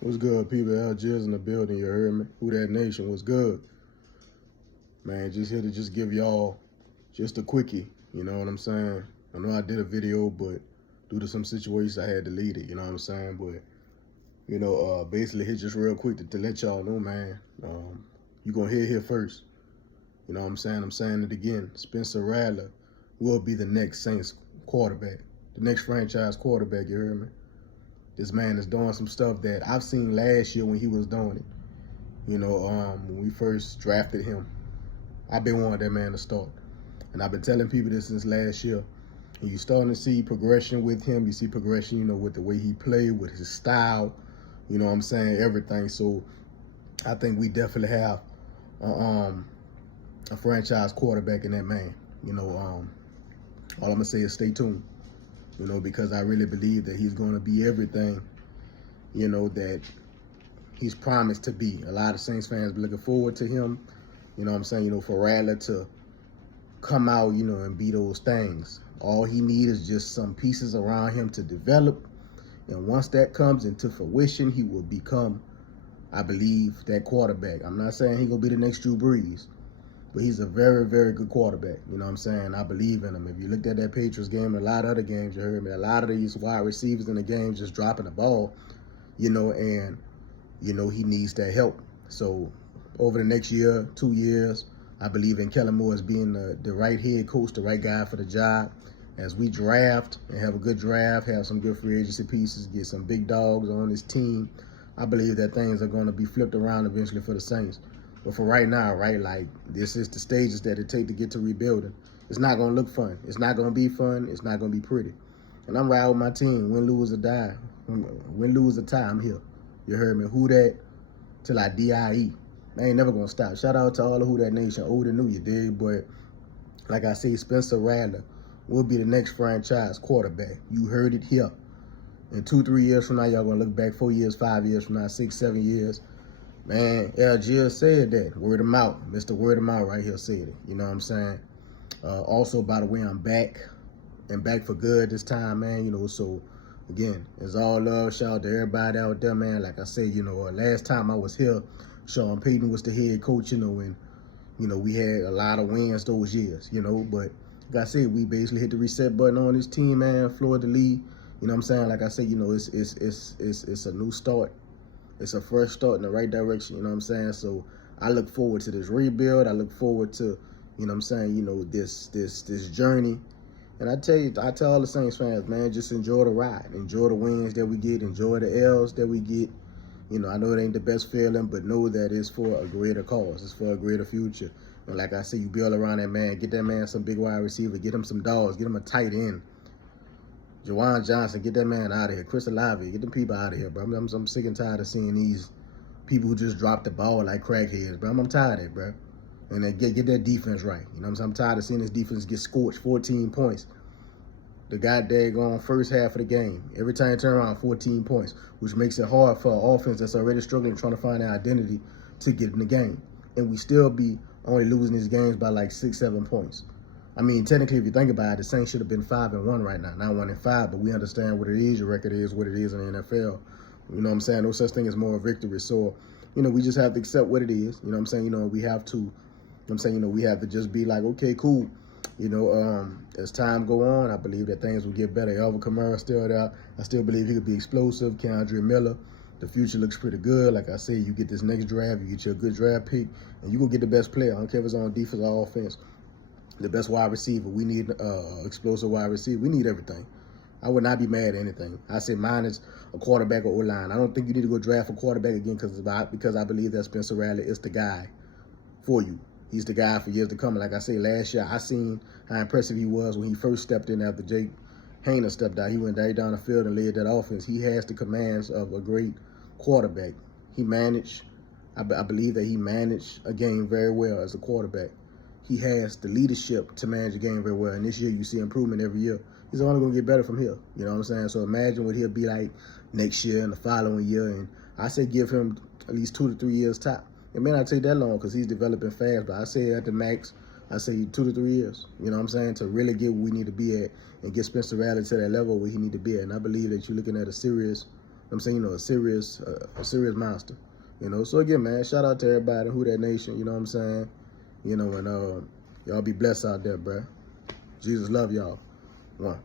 What's good, people? Algiers in the building, you heard me? Who that nation? What's good? Man, just here to just give y'all just a quickie, you know what I'm saying? I know I did a video, but due to some situations, I had to delete it, you know what I'm saying? But, basically hit just real quick to let y'all know, man, you gonna hear it here first. You know what I'm saying? I'm saying it again. Spencer Rattler will be the next Saints quarterback, the next franchise quarterback, you heard me? This man is doing some stuff that I've seen last year when he was doing it. When we first drafted him, I've been wanting that man to start. And I've been telling people this since last year. And you're starting to see progression with him. You see progression, with the way he played, with his style, you know what I'm saying, everything. So I think we definitely have a franchise quarterback in that man. All I'm going to say is stay tuned, because I really believe that he's going to be everything, that he's promised to be. A lot of Saints fans be looking forward to him, you know what I'm saying, for Rattler to come out, and be those things. All he needs is just some pieces around him to develop. And once that comes into fruition, he will become, I believe, that quarterback. I'm not saying he's going to be the next Drew Brees, but he's a very, very good quarterback. You know what I'm saying? I believe in him. If you looked at that Patriots game and a lot of other games, you heard me, a lot of these wide receivers in the game just dropping the ball, and he needs that help. So over the next year, 2 years, I believe in Kellen Moore as being the right head coach, the right guy for the job. As we draft and have a good draft, have some good free agency pieces, get some big dogs on this team, I believe that things are going to be flipped around eventually for the Saints. But for right now, right, like this is the stages that it take to get to rebuilding. It's not going to look fun. It's not going to be fun. It's not going to be pretty. And I'm riding with my team. Win, lose, or die. Win, lose, or tie, I'm here. You heard me? WHODAT till I DIE. I ain't never going to stop. Shout out to all of WHODAT Nation. Old and new, you dig? But like I say, Spencer Rattler will be the next franchise quarterback. You heard it here. In 2-3 years from now, y'all going to look back 4 years, 5 years from now, 6-7 years. Man, Algiers said that. Word of mouth. Mr. Word of mouth right here said it. You know what I'm saying? Also, by the way, I'm back. And back for good this time, man. So, again, it's all love. Shout out to everybody out there, man. Like I said, last time I was here, Sean Payton was the head coach, and, we had a lot of wins those years, But, like I said, we basically hit the reset button on this team, man. Florida Lee. You know what I'm saying? Like I said, it's a new start. It's a fresh start in the right direction, you know what I'm saying? So I look forward to this rebuild. I look forward to, this journey. And I tell all the Saints fans, man, just enjoy the ride. Enjoy the wins that we get. Enjoy the L's that we get. I know it ain't the best feeling, but know that it's for a greater cause. It's for a greater future. And like I said, you build around that man. Get that man some big wide receiver. Get him some dogs. Get him a tight end. Jawan Johnson, get that man out of here. Chris Olave, get them people out of here, bro. I'm sick and tired of seeing these people who just drop the ball like crackheads, bro. I'm tired of it, bro. And then get that defense right. You know what I'm saying? I'm tired of seeing this defense get scorched, 14 points. The guy daggone first half of the game. Every time you turn around, 14 points, which makes it hard for an offense that's already struggling trying to find their identity to get in the game. And we still be only losing these games by like 6-7 points. I mean, technically, if you think about it, the Saints should have been 5-1 right now, not 1-5. But we understand what it is. Your record is what it is in the NFL. You know what I'm saying? No such thing as moral victory. So, we just have to accept what it is. You know what I'm saying? We have to. You know what I'm saying? We have to just be like, okay, cool. As time go on, I believe that things will get better. Alvin Kamara still there. I still believe he could be explosive. Keandre Miller. The future looks pretty good. Like I said, you get this next draft, you get your good draft pick, and you go get the best player. I don't care if it's on defense or offense. The best wide receiver. We need explosive wide receiver. We need everything. I would not be mad at anything. I say mine is a quarterback or O-line. I don't think you need to go draft a quarterback again because I believe that Spencer Rattler is the guy for you. He's the guy for years to come. Like I say, last year, I seen how impressive he was when he first stepped in after Jake Hayner stepped out. He went right down the field and led that offense. He has the commands of a great quarterback. He managed, I believe that he managed a game very well as a quarterback. He has the leadership to manage the game very well. And this year, you see improvement every year. He's only going to get better from here. You know what I'm saying? So imagine what he'll be like next year and the following year. And I say give him at least 2 to 3 years top. It may not take that long because he's developing fast, but I say at the max, I say 2 to 3 years. You know what I'm saying? To really get where we need to be at and get Spencer Rattler to that level where he need to be at. And I believe that you're looking at a serious I'm saying, a serious monster. So again, man, shout out to everybody, WHODAT Nation, you know what I'm saying? And y'all be blessed out there, bruh. Jesus love y'all. One.